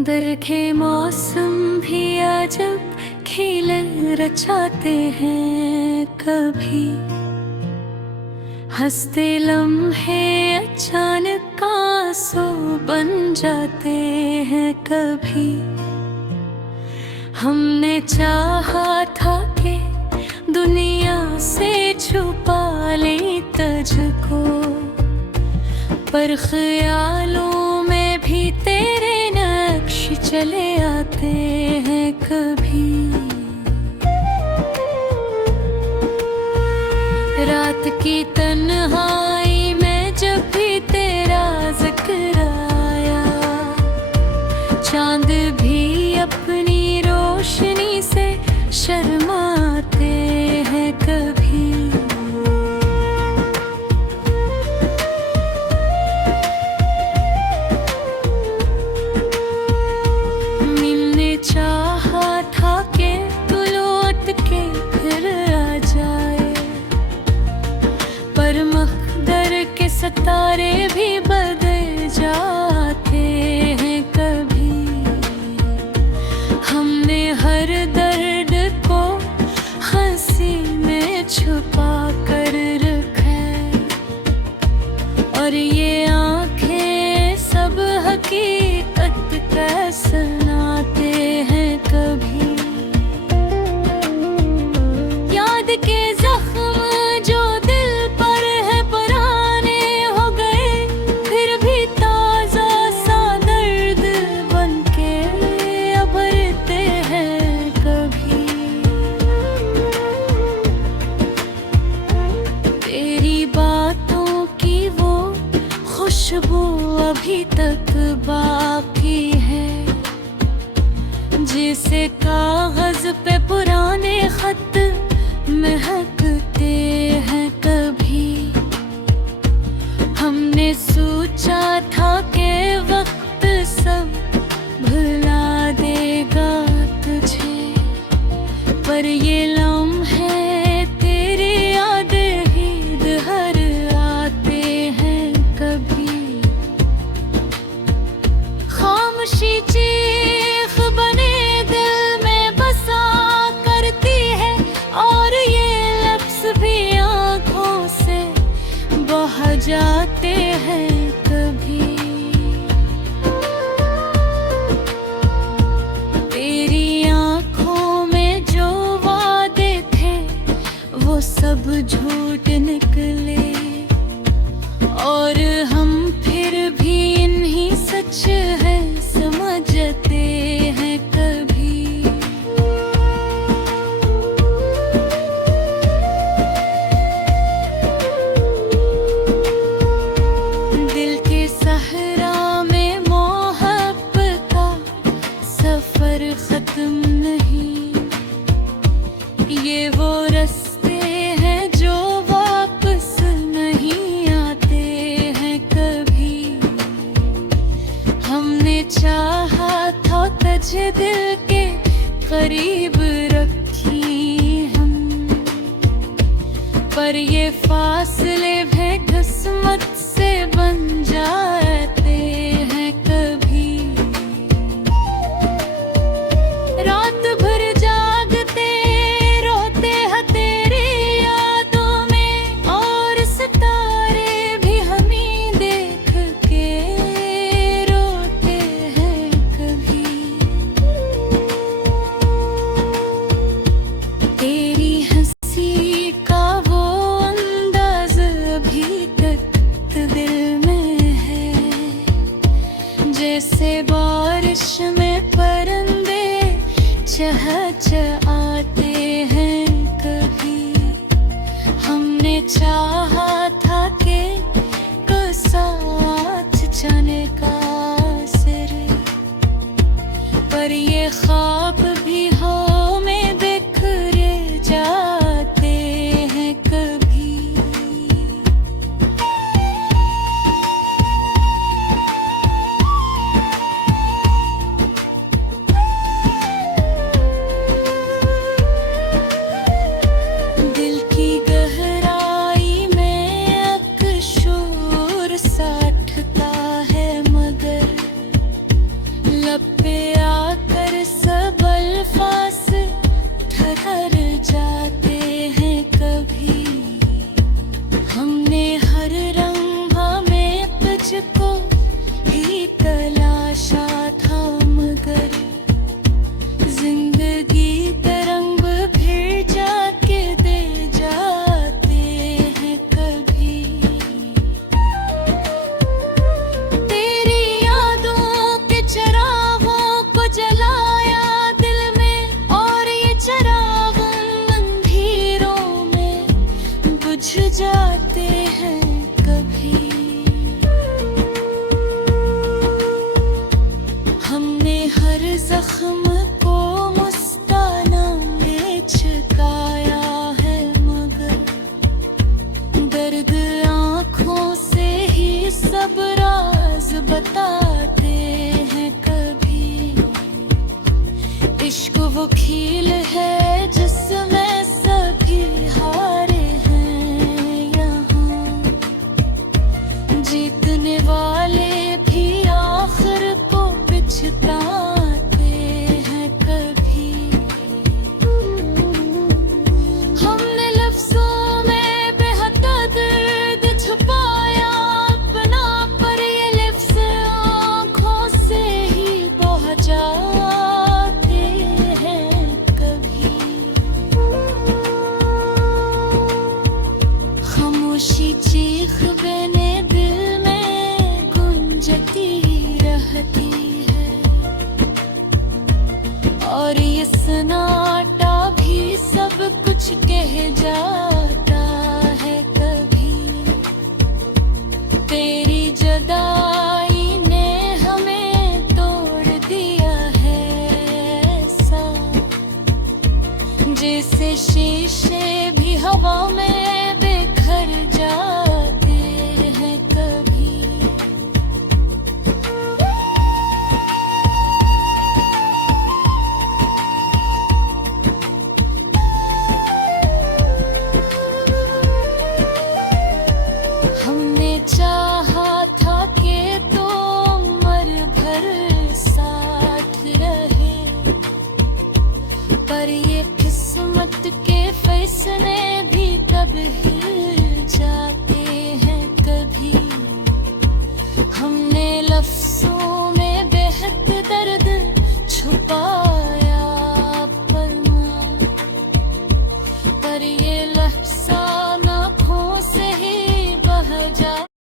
समंदर के मौसम भी अजब खेल रचाते हैं। कभी हंसते लम्हे अचानक आंसू बन जाते हैं। कभी हमने चाहा था कि दुनिया से छुपा ले तुझको, पर ख्यालों में भी तेरे नक्श चले आते हैं। कभी रात की तन्हाई में जब भी तेरा जिक्र आया, चांद भी अपनी रोशनी से शर्माते हैं। कभी मिलने चाहा था कि तू लौट के फिर आ जाए, पर मकदर के सितारे भी बदल जाते हैं। कभी हमने हर दर्द को हंसी में छुपा कर रखा है, और ये आंखें सब हकीकत का सुनाते हैं। कभी याद के जख्म जो दिल पर है पुराने हो गए, फिर भी ताजा सा दर्द बनके उभरते हैं। कभी तेरी बातों की वो खुशबू अभी तक बाकी है, जिसे कागज पे पुराने खत महकते हैं। कभी हमने सोचा था कि वक्त सब भुला देगा तुझे, पर ये लम्हे तेरी याद ही दहर आते हैं। कभी खामोशी चीख बने दिल में बसा करती है, और ये लफ्ज़ भी आँखों से बह जाते हैं। कभी तेरी आँखों में जो वादे थे वो सब झूठ निकले, और हम फिर भी इन्हीं सच है समझते हैं। कभी दिल के सहरा में मोहब्बत का सफर खत्म नहीं, ये वो रास्ते हैं जो वापस नहीं आते हैं। ये शीशे भी हवा में बिखर जाते हैं कभी। हमने चाहा